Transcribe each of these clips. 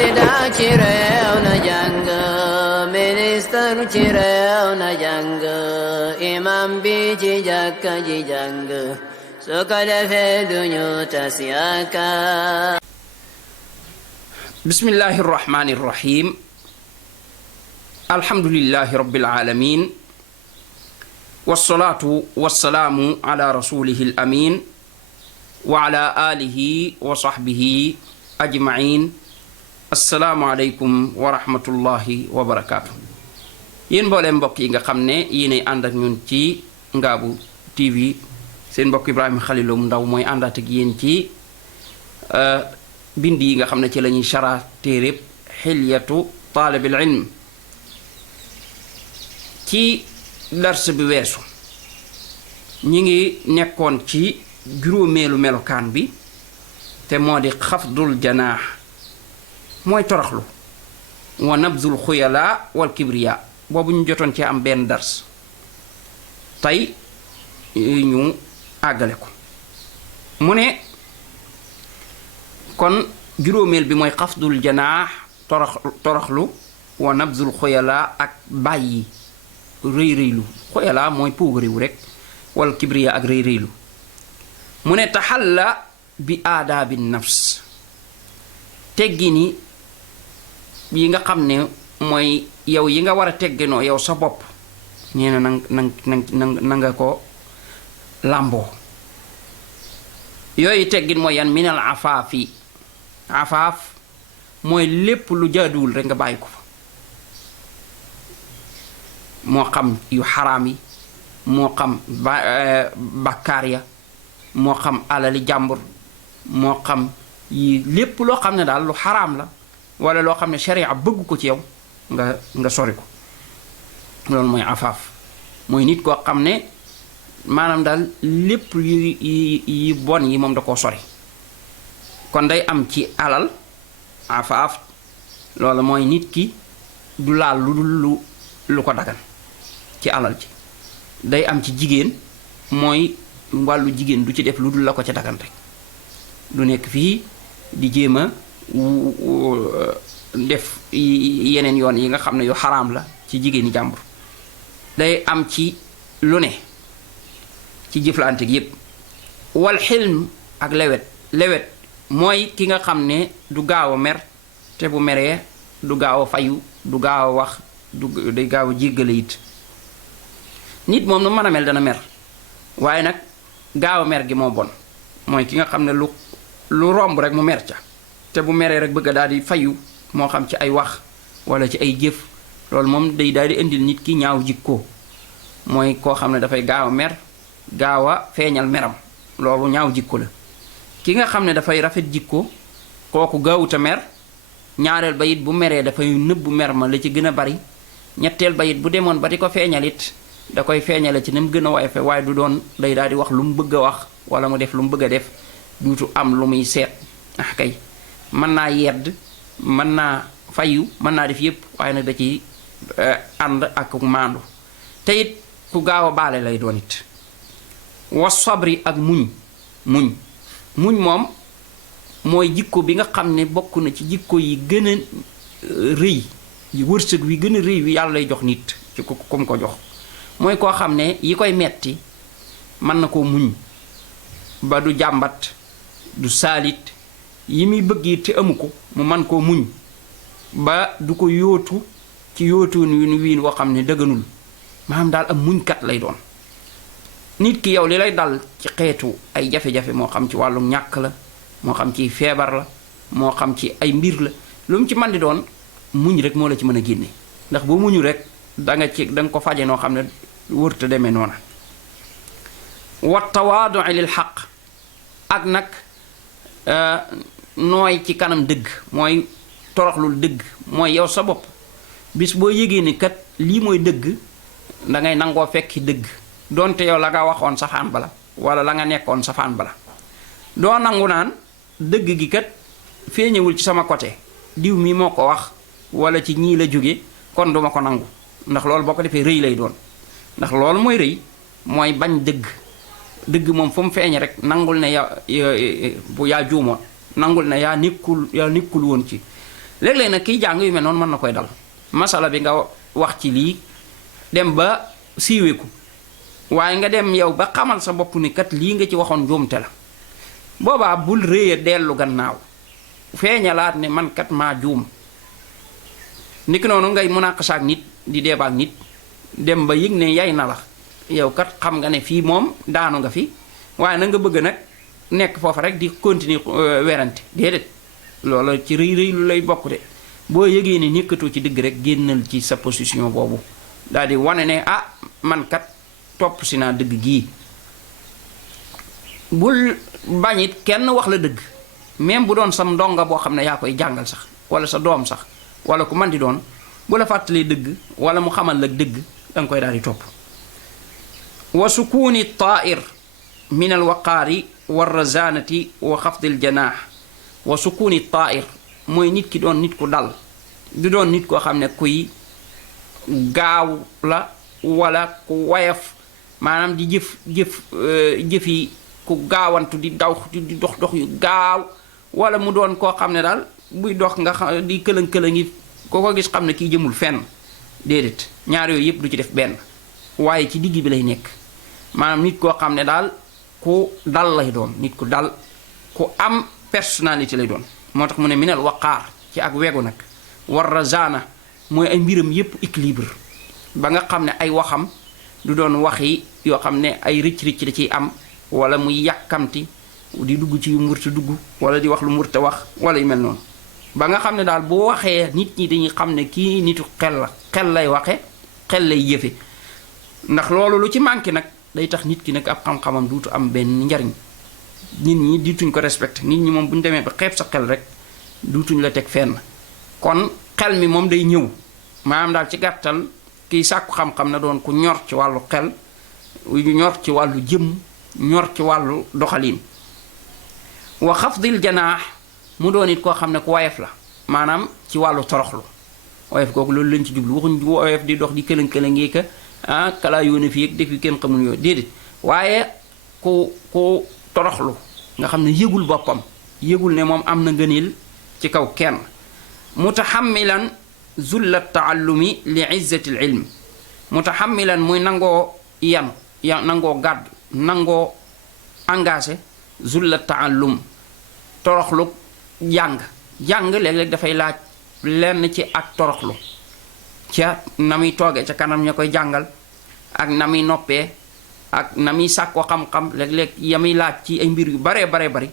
président ci réew na jàng ministre ci réew na jàng imam bi ci jàkka ji jàng su ko defee duñu tas yaakaar. bismillahi rrahmani rrahim alhamdulillahi rabbil alamin wassalatu wassalaamu ala rasulihi al amin wa ala alihi wa sahbihi ajmain. assalaamu aleykum wa rahmatullahi wa barakaatu. yéen mbooleem mbokk yi nga xam ne yéenay ànd ak ñun ci Ngaabu TV seen mbokk Ibrahima Khalil Lo mu ndaw mooy àndaat ak yéen ci bind yi nga xam ne ci la ñuy chara téereb xilyatu taalibil ilm. ci dars bi weesu ñi ngi nekkoon ci juróomeelu melokaan bi te moo di xafdul janaax mooy toroxlu wa nabzul xuyala wal kibriya boobu ñu jotoon ci am benn dars tey ñu àggale ko. mu ne kon juróomeel bi mooy xafdul janaax toroxlu wa nabzul xuyala ak bàyyi rëy rëylu. xuyala mooy puugariwu rek wal kibriya ak rëy rëylu. mu ne taxalla bi aadaabi nafs teggini yi nga xam ne mooy yow yi nga war a tegginoo yow sa bopp nee na na nga ko làmboo. yooyu teggin mooy yan minal afaafi afaaf mooy lépp lu jaaduwul rek nga bàyyi ko fa moo xam yu xaraam yi moo xam bàkkaar ya moo xam alali jàmbur moo xam yi lépp loo xam ne daal lu xaraam la wala loo xam ne sharia bëgg ko ci yow nga sori ko. loolu mooy afaaf mooy nit koo xam ne maanaam daal lépp yi bon yi moom da koo sori. kon day am ci alal afaaf loolu mooy nit ki du laal lu ko dagan ci alal ci. day am ci jigéen mooy wàllu jigéen du ci def lu dul la ko ca dagan rek du nekk fii di jéem a def yeneen yoon yi nga xam ne yu xaraam la ci jigéeni jàmbur. day am ci lu ne ci jëflante gi yépp. wal xilm ak lewet mooy ki nga xam ne du gaaw a mer te bu meree du gaaw a fayu du gaaw a wax day gaaw a jéggale it. nit moom nu mën a mel dana mer waaye nag gaaw a mer gi moo bon mooy ki nga xam ne lu romb rek mu mer ca te bu meree rek bëgg a daal di fayu moo xam ci ay wax wala ci ay jëf loolu moom day daal di indil nit ki ñaaw jikko mooy koo xam ne dafay gaaw a mer gaaw a feeñal meram loolu ñaaw jikko la. ki nga xam ne dafay rafet jikko kooku gaawut a mer ñaareel ba it bu meree dafay nëbbu mer ma la ci gën a bari ñetteel ba it bu demoon ba di ko feeñal it da koy feeñale ci ni mu gën a woyofe waaye du doon day daal di wax lu mu bëgg a wax wala mu def lu mu bëgg a def duutu am lu muy seet. ah kay mën naa yedd mën naa fayu mën naa def yépp waaye nag da ci ànd ak maandu te it ku gaaw a baale lay doon it. wa sabri ak muñ moom mooy jikko bi nga xam ne bokk na ci jikko yi gën a rëy yi wërsëg wi gën a rëy wi yàlla lay jox nit ci ku mu ko jox. mooy koo xam ne yi koy metti mën na koo muñ ba du jàmbat du saalit yi muy bëgg yi te amu ko mu man koo muñ ba du ko yóotu ci yóotuun wiin woo xam ne dëgganul maanaam daal am muñkat lay doon. nit ki yow li lay dal ci xeetu ay jafe-jafe moo xam ci wàllu ñàkk la moo xam ci feebar la moo xam ci ay mbir la lu mu ci man di doon muñ rek moo la ci mën a génne ndax boo muñu rek da nga ko faje noo xam ne wërta demee noona. wa tawaadu lil xaq ak nag nooy ci kanam dëgg mooy toroxlul dëgg mooy yow sa bopp bis boo yégee ni kat lii mooy dëgg da ngay nangoo fekki dëgg doonte yow la nga waxoon safaan bala wala la nga nekkoon safaan bala. doo nangu naan dëgg gi kat feeñewul ci sama côté diw mi moo ko wax wala ci ñii la jóge kon duma ko nangu ndax loolu boo ko defee rëy lay doon. ndax loolu mooy rëy mooy bañ dëgg moom fu mu feeñ rek nangul ne yaa juumoon nangul ne yaa nekkul woon ci léeg-léeg nag kiy jàng yu mel noonu mën na koy dal masala bi nga wax ci lii dem ba siiweeku waaye nga dem yow ba xamal sa bopp ni kat lii nga ci waxoon njuumte la boobaa bul réya dellu gannaaw feeñalaat ne man kat maa juum niki noonu ngay munaqasha ak nit di débat ak nit dem ba yëg ne yay na la yow kat xam nga ne fii moom daanu nga fi waaye na nga bëgg nag nekk foofa rek di continuer werante déedéet loola ci rëy rëy lu lay bokk de boo yëgee ne nekkatoo ci dëgg rek génnal ci sa position boobu daal di wane ne ah man kat topp si naa dëgg gii bul bañit kenn wax la dëgg même bu doon sam ndonga boo xam ne yaa koy jàngal sax wala sa doom sax wala ku man di doon bu la fàttalee dëgg wala mu xamal la dëgg danga koy daal di topp wa sukuni taa'ir min al waqaari wa razanati wa xafdi al janaax wa sukuni taa'ir mooy nit ki doon nit ku dal du doon nit koo xam ne kuy gaaw la wala ku wayaf maanaam di jëfi ku gaawantu di dox yu gaaw wala mu doon koo xam ne daal buy dox nga xam di këlëng-këlëngi koo ko gis xam ne kii jëmul fenn déedéet ñaar yooyu yëpp du ci def benn waaye ci digg bi lay nekk maanaam nit koo xam ne daal ku dal lay doon nit ku dal ku am personnalité lay doon moo tax mu ne minal waqaar ci ak wegu nag war razana mooy ay mbiram yépp équilibre ba nga xam ne ay waxam du doon waxi yoo xam ne ay rëcc-rëcc da ciy am wala muy yàkkamti di dugg ci yu murta dugg wala di wax lu murta wax wala yu mel noonu ba nga xam ne daal boo waxee nit ñi dañuy xam ne kii nitu xel la xel lay waxe xel lay jëfe ndax loolu lu ci manqué nag day tax nit ki nag ab xam-xamam duutu am benn njariñ nit ñi diituñ ko respecté nit ñi moom bu ñu demee ba xeeb sa xel rek duutuñ la teg fenn kon xel mi moom day ñëw maanaam daal ci gàttal kiy sàkku xam-xam na doon ku ñor ci wàllu xel ñor ci wàllu jëm ñor ci wàllu doxalin wa xafdil janaax mu doon it koo xam ne ku woyof la maanaam ci wàllu toroxlu woyof kooku loolu lañ ci jublu waxuñ woyof di dox di këlëng-këlëngee ka ah kalaa yoone fii ak def yu kenn xamul yooyu déedéet waaye ku toroxlu nga xam ne yëgul boppam yëgul ne moom am na ngëneel ci kaw kenn mutaxammilan zulla taallumi li izzati l ilm mutaxammilan muy nangoo nangoo gàddu nangoo engagé zulla taallum toroxlu jàng léeg-léeg dafay laaj lenn ci ak toroxlu ca na muy toogee ca kanam ña koy jàngal ak na muy noppee ak na muy sàkkoo xam-xam léeg-léeg ya muy laaj ci ay mbir yu baree bari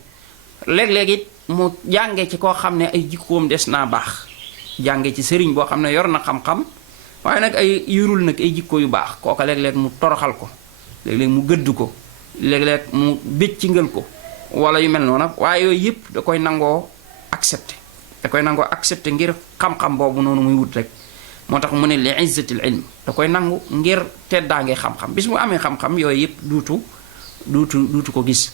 léeg-léeg it mu jànge ci koo xam ne ay jikkoom des naa baax jànge ci sëriñ boo xam ne yor na xam-xam waaye nag ay yurul nag ay jikko yu baax kooka léeg-léeg mu toroxal ko léeg-léeg mu gëdd ko léeg-léeg mu béccingal ko wala yu mel noonu waaye yooyu yëpp da koy nangoo accepté ngir xam-xam boobu noonu muy wut rek moo tax mu ne li izzatil ilm da koy nangu ngir teddaangee xam-xam bis mu amee xam-xam yooyu yëpp duutu ko gis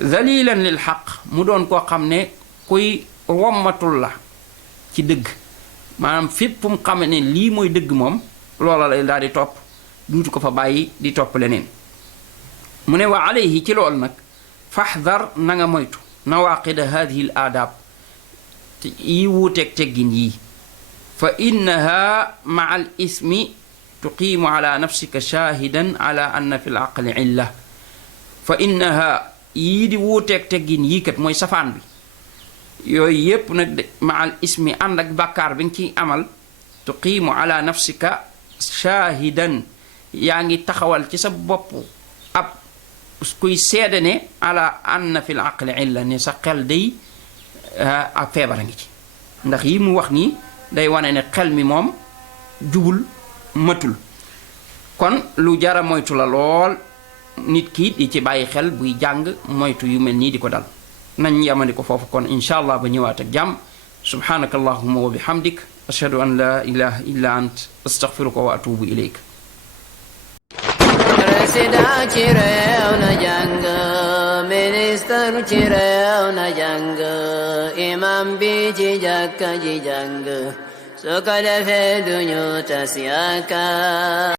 zalilan lil xaq mu doon koo xam ne kuy wommatul la ci dëgg maanaam fépp fu mu xam ne lii mooy dëgg moom loola lay daal di topp duutu ko fa bàyyi di topp leneen mu ne wa alayhi ci loolu nag faxdar na nga moytu nawaqida hadihi l aadaab yi wuuteeg teggin yii fa innaha maa al ismi tuqiimu ala nafsika shaahidan ala anna fi l aqli illa fa innaha yii di wuuteeg teggin yii kat mooy safaan bi yooyu yépp nag de maa al ismi ànd ak bàkkaar bi nga ciy amal tuqiimu ala nafsika shaahidan yaa ngi taxawal ci sa bopp ab kuy seede ne ala anna fi l aqli illa ne sa xel day ak feebar a ngi ci ndax yi mu wax nii day wane ne xel mi moom jubul matul kon lu jara moytu la lool nit ki di ci bàyyi xel buy jàng moytu yu mel nii di ko dal nañ yamandi ko foofu kon incha allah ba ñëwaat ak jàmm subhanaka allahumma wa bihamdik ashhadu an la ilaha illa ant astaghfiruka wa atubu ilayk président ci réew na jàng ministre ci réew na jàng imam bi ci jàkka ji jàng su ko defee duñu tas yaakaar